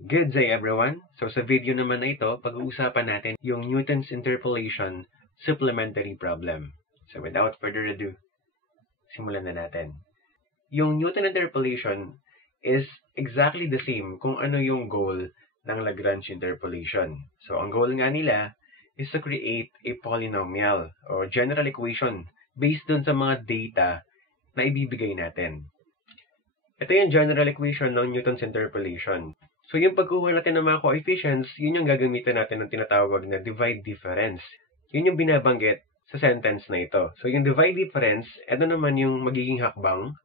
Good day everyone! So sa video naman na ito, pag-uusapan natin yung Newton's interpolation supplementary problem. So without further ado, simulan na natin. Yung Newton interpolation is exactly the same kung ano yung goal ng Lagrange interpolation. So ang goal nga nila is to create a polynomial or general equation based dun sa mga data na ibibigay natin. Ito yung general equation ng Newton's interpolation. So yung pagkuha natin ng mga coefficients, yun yung gagamitin natin ng tinatawag na divide difference. Yun yung binabanggit sa sentence na ito. So yung divide difference, ito naman yung magiging hakbang.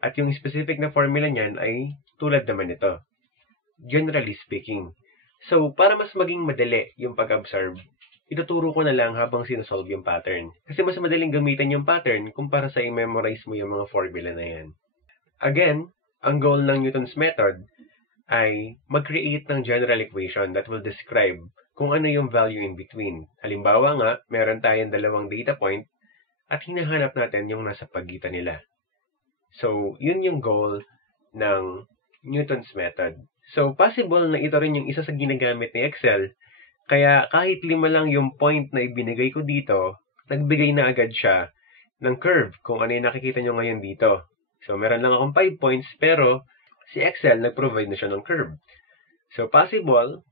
At yung specific na formula niyan ay tulad naman ito. Generally speaking. So para mas maging madali yung pag-observe, ituturo ko na lang habang sinosolve yung pattern. Kasi mas madaling gamitin yung pattern kumpara sa i-memorize mo yung mga formula na yan. Again, ang goal ng Newton's method ay mag-create ng general equation that will describe kung ano yung value in between. Halimbawa nga, meron tayong dalawang data point at hinahanap natin yung nasa pagitan nila. So, yun yung goal ng Newton's method. So, possible na ito rin yung isa sa ginagamit ni Excel. Kaya kahit 5 lang yung point na ibinigay ko dito, nagbigay na agad siya ng curve kung ano yung nakikita nyo ngayon dito. So, meron lang akong 5 points pero si Excel nag-provide na siya ng curve. So, possible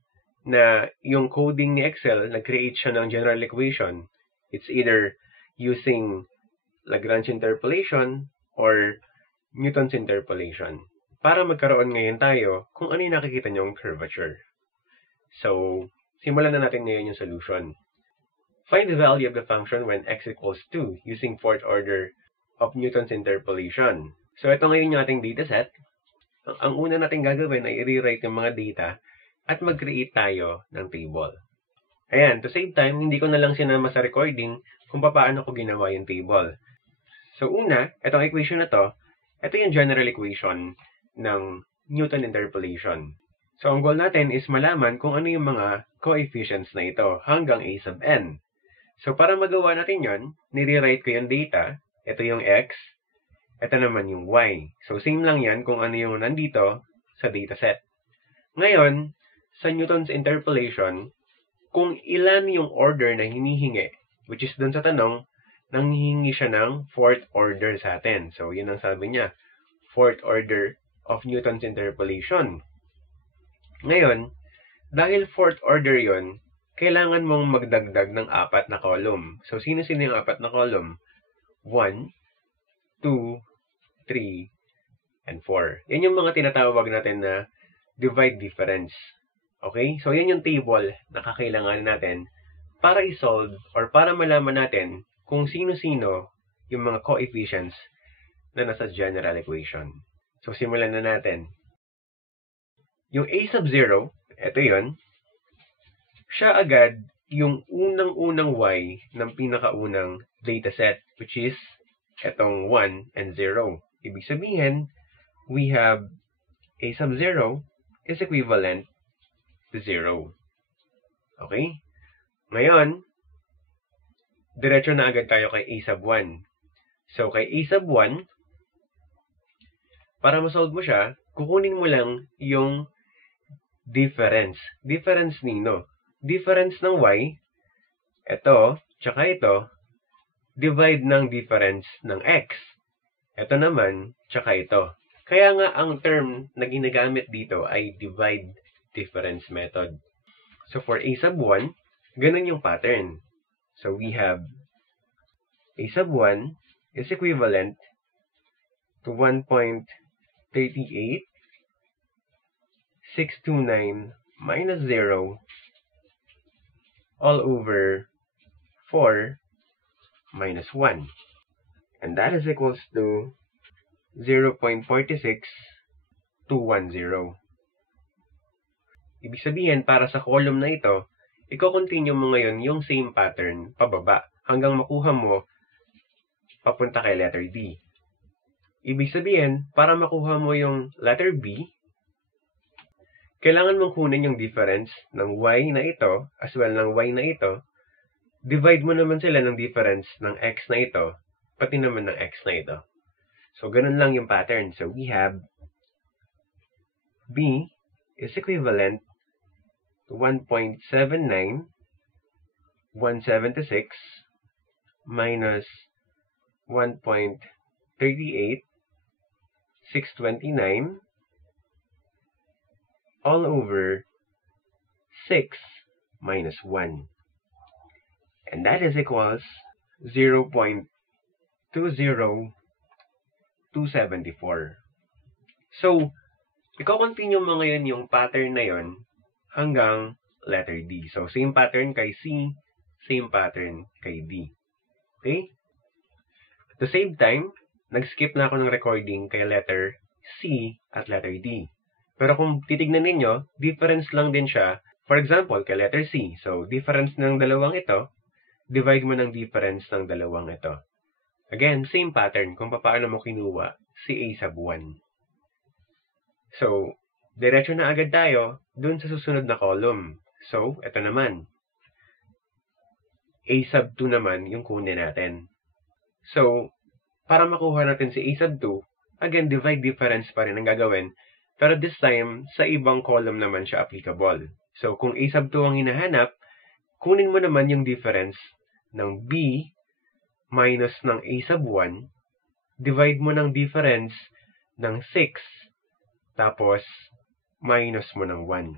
na yung coding ni Excel, nag-create siya ng general equation. It's either using Lagrange interpolation or Newton's interpolation. Para magkaroon ngayon tayo kung ano yung nakikita niyong curvature. So, simulan na natin ngayon yung solution. Find the value of the function when x equals 2 using fourth order of Newton's interpolation. So, ito ngayon yung ating dataset. Ang una natin gagawin ay i-rewrite yung mga data at mag-create tayo ng table. Ayan, to save time, hindi ko na lang sinama sa recording kung paano ko ginawa yung table. So una, itong equation na to, ito yung general equation ng Newton interpolation. So ang goal natin is malaman kung ano yung mga coefficients na ito hanggang a sub n. So para magawa natin yon, nire-write ko yung data, ito yung x, ito naman yung y. So, same lang yan kung ano yung nandito sa dataset. Ngayon, sa Newton's interpolation, kung ilan yung order na hinihingi, which is dun sa tanong, nanghihingi siya ng fourth order sa atin. So, yun ang sabi niya, fourth order of Newton's interpolation. Ngayon, dahil fourth order yon, kailangan mong magdagdag ng 4 na column. So, sino-sino yung 4 na column? 1, 2, 3, and 4. Yan yung mga tinatawag natin na divide difference. Okay? So, yan yung table na kakailangan natin para i-solve or para malaman natin kung sino-sino yung mga coefficients na nasa general equation. So, simulan na natin. Yung a sub 0, ito yun, siya agad yung unang-unang y ng pinakaunang dataset, which is etong 1 and 0. Ibig sabihin, we have a sub 0 is equivalent to 0. Okay? Ngayon, diretso na agad tayo kay a sub 1. So, kay a sub 1, para masolve mo siya, kukunin mo lang yung difference. Difference nino. Difference ng y, ito, tsaka ito, divide ng difference ng x. Ito naman, tsaka ito. Kaya nga ang term na ginagamit dito ay divide difference method. So for a sub 1, ganun yung pattern. So we have a sub 1 is equivalent to 1.38629 minus 0 all over 4 minus 1. And that is equals to 0.46210. Ibig sabihin, para sa column na ito, i-continue mo ngayon yung same pattern pababa hanggang makuha mo papunta kay letter D. Ibig sabihin, para makuha mo yung letter B, kailangan mong kunin yung difference ng y na ito as well ng y na ito. Divide mo naman sila ng difference ng x na ito, pati naman ng x na ito. So, ganun lang yung pattern. So, we have B is equivalent to 1.79176 minus 1.38629 all over 6 minus 1. And that is equals 0.20274. So, i-continue mo ngayon yung pattern na yon hanggang letter D. So, same pattern kay C, same pattern kay D. Okay? At the same time, nag-skip na ako ng recording kay letter C at letter D. Pero kung titignan ninyo, difference lang din siya. For example, kay letter C. So, difference ng dalawang ito, divide mo ng difference ng dalawang ito. Again, same pattern kung paano mo kinuha si A sub 1. So, diretso na agad tayo dun sa susunod na column. So, ito naman. A sub 2 naman yung kunin natin. So, para makuha natin si A sub 2, again, divide difference pa rin ang gagawin. Pero this time, sa ibang column naman siya applicable. So, kung A sub 2 ang hinahanap, kunin mo naman yung difference ng B minus ng A sub 1, divide mo ng difference ng 6, tapos minus mo ng 1.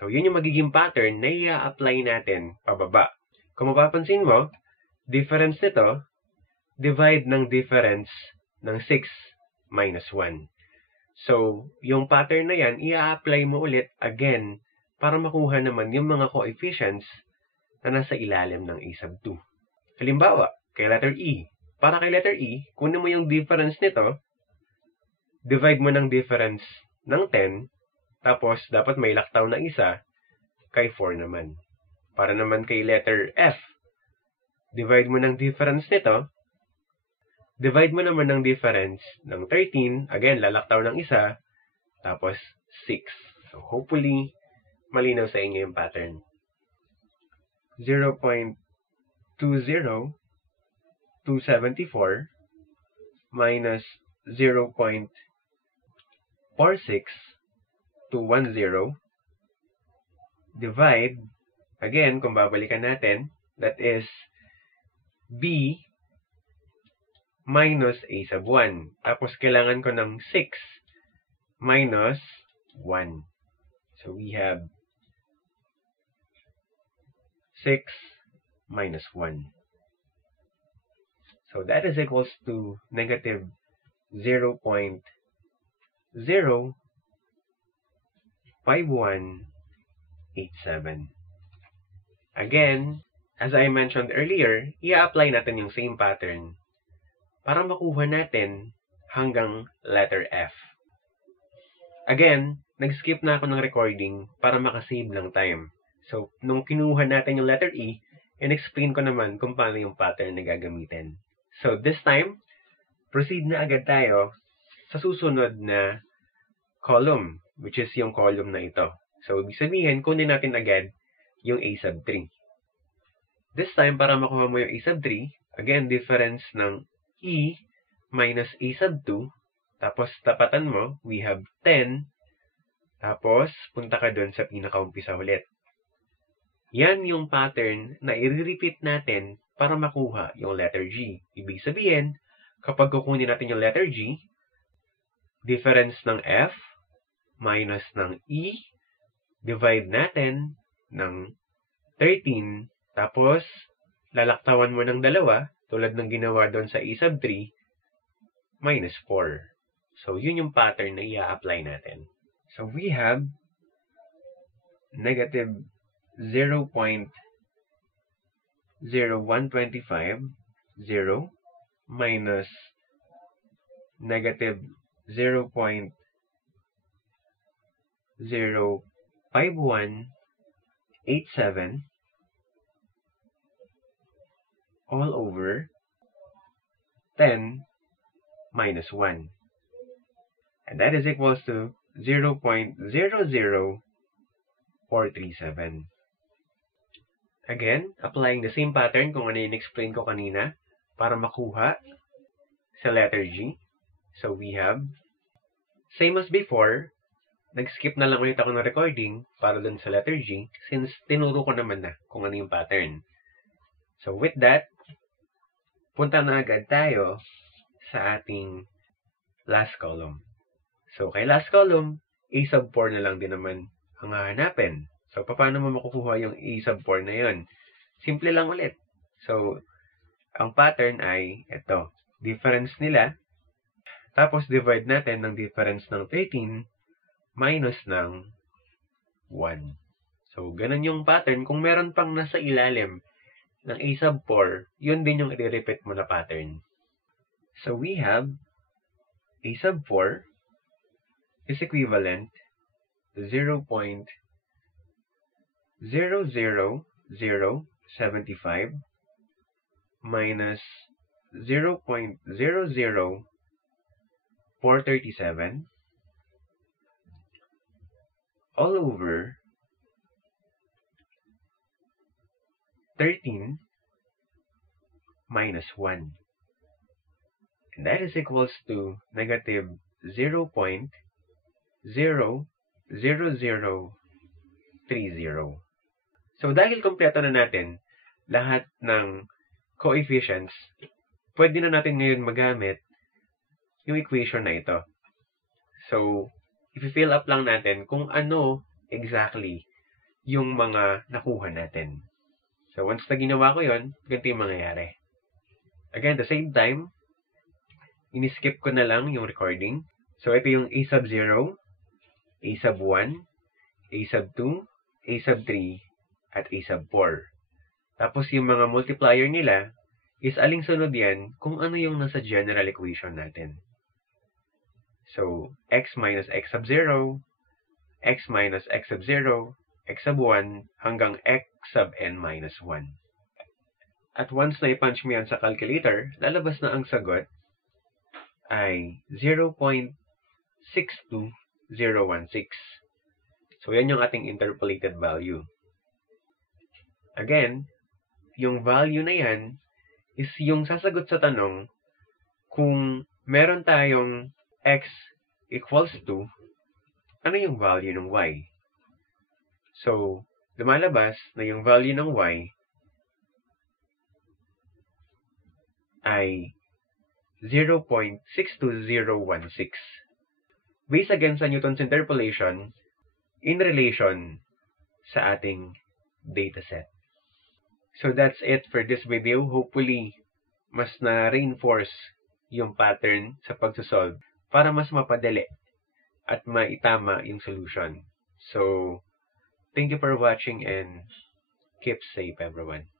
So, yun yung magiging pattern na i-apply natin pababa. Kung mapapansin mo, difference nito, divide ng difference ng 6 minus 1. So, yung pattern na yan, i-apply mo ulit again para makuha naman yung mga coefficients na nasa ilalim ng A sub 2. Halimbawa, kay letter E. Para kay letter E, kunin mo yung difference nito, divide mo ng difference ng 10, tapos dapat may laktaw na isa, kay 4 naman. Para naman kay letter F, divide mo ng difference nito, divide mo naman ng difference ng 13, again, lalaktaw ng isa, tapos 6. So, hopefully, malinaw sa inyo yung pattern. 0.20274 minus 0.46210 divide, again, kung babalikan natin, that is B minus A sub 1. Tapos, kailangan ko ng 6 minus 1. So, we have 6 minus 1. So, that is equals to negative 0.05187. Again, as I mentioned earlier, i-apply natin yung same pattern para makuha natin hanggang letter F. Again, nag-skip na ako ng recording para makasave ng time. So, nung kinuha natin yung letter E, in-explain ko naman kung paano yung pattern na gagamitin. So, this time, proceed na agad tayo sa susunod na column, which is yung column na ito. So, ibig sabihin, kunin natin agad yung A sub 3. This time, para makuha mo yung A sub 3, again, difference ng E minus A sub 2, tapos tapatan mo, we have 10, tapos punta ka dun sa pinakaumpisa ulit. Yan yung pattern na i-repeat natin para makuha yung letter G. Ibig sabihin, kapag kukunin natin yung letter G, difference ng F minus ng E, divide natin ng 13, tapos lalaktawan mo ng dalawa, tulad ng ginawa doon sa A sub 3, minus 4. So, yun yung pattern na i-apply natin. So, we have negative 0.0125, 0, minus negative 0.05187 all over 10 minus 1. And that is equals to 0.00437. Again, applying the same pattern kung ano yung explain ko kanina para makuha sa letter G. So we have, same as before, nag-skip na lang ulit ako ng recording para dun sa letter G since tinuro ko naman na kung ano yung pattern. So with that, punta na agad tayo sa ating last column. So kay last column, A sub 4 na lang din naman ang hahanapin. So paano mo makukuha yung A sub 4 na yun? Simple lang ulit. So ang pattern ay ito. Difference nila. Tapos divide natin ng difference ng 13 minus ng 1. So, ganun yung pattern. Kung meron pang nasa ilalim ng A sub 4, yun din yung i-repeat mo na pattern. So, we have A sub 4 is equivalent to 0.00075 minus 0.00437 all over 13 minus 1. And that is equals to negative 0.00030. So, dahil kompleto na natin lahat ng coefficients, pwede na natin ngayon magamit yung equation na ito. So, i-fill up lang natin kung ano exactly yung mga nakuha natin. So, once na ginawa ko yun, ganito yung mangyayari. Again, at the same time, in-skip ko na lang yung recording. So, ito yung A sub 0, A sub 1, A sub 2, A sub 3, at A sub 4. Tapos yung mga multiplier nila is aling sunod yan kung ano yung nasa general equation natin. So, x minus x sub 0, x minus x sub 0, x sub 1, hanggang x sub n minus 1. At once na i-punch mo yan sa calculator, lalabas na ang sagot ay 0.62016. So, yan yung ating interpolated value. Again, yung value na yan is yung sasagot sa tanong kung meron tayong x equals to, ano yung value ng y? So, lumalabas na yung value ng y ay 0.62016. Based again sa Newton's interpolation in relation sa ating dataset. So that's it for this video. Hopefully, mas na-reinforce yung pattern sa pagsosolve para mas mapadali at maitama yung solution. So, thank you for watching and keep safe everyone.